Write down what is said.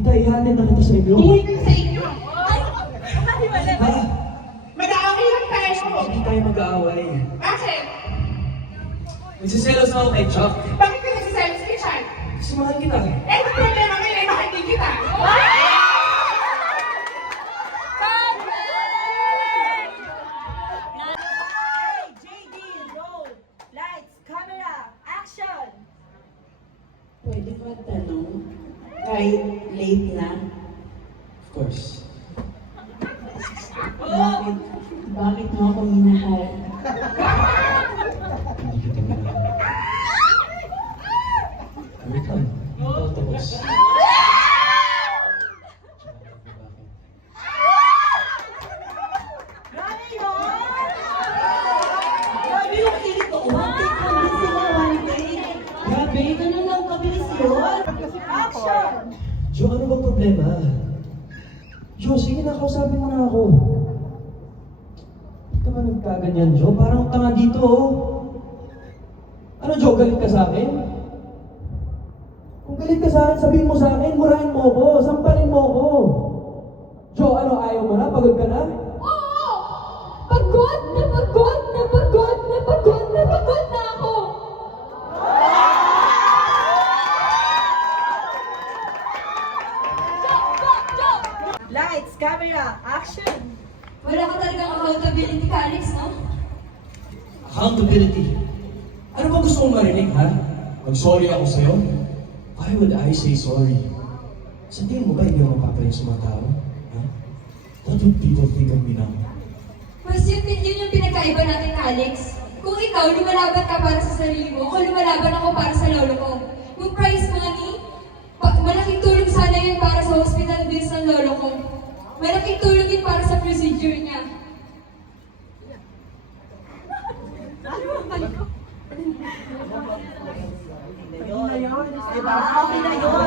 Tita, ihatid na kita sa inyo. Tuloy ka sa inyo. Ha? Mag-aaway lang tayo. Hindi tayo mag-aaway. Bakit? Nagsiselos na ako kay Chuck. Bakit ka nagsiselos kay Chan? Kasi mahal kita. Eh, ang problema ngayon ay mahal din kita. JD, roll. Lights, camera, action! Pwede ba tanong? Kahit late na, Of course. bakit mo ako minahal? Hindi kita minahal. Wait lang. Hindi pa ako tapos. Grabe yun! Grabe yung kilig ko. One take naman sila, one take. Grabe, ganun lang kabilis yun. Action! Jo, ano bang problema? Jo, sige na, kausapin mo na ako. Ba't ka ba nagkaganyan, Jo? Parang tanga dito, oh. Ano, Jo, galit ka sa akin? Kung galit ka sa akin, sabihin mo sa akin, murahin mo ako, sampalin mo ako. Jo, ano, ayaw mo na? Pagod ka na? Oo! Pagod na pagod na pagod na pagod na pagod na ako! Lights, camera, action! Wala ka talagang accountability ka, Alex, no? Accountability. Ano ba gusto mong marinig, ha? Mag-sorry ako sa'yo? Why would I say sorry? Sa tingin mo ba hindi ako mapapalit sa mga tao? Ha? What would people think of me now? Mas yun yung pinagkaiba natin, Alex. Kung ikaw, lumalaban ka para sa sarili mo, ako lumalaban ako para sa lolo ko. Yung prize money, malaking tulong sana yun para sa hospital bills ng lolo ko. Malaking tulong yun para sa procedure niya. Diba? Okay na yun.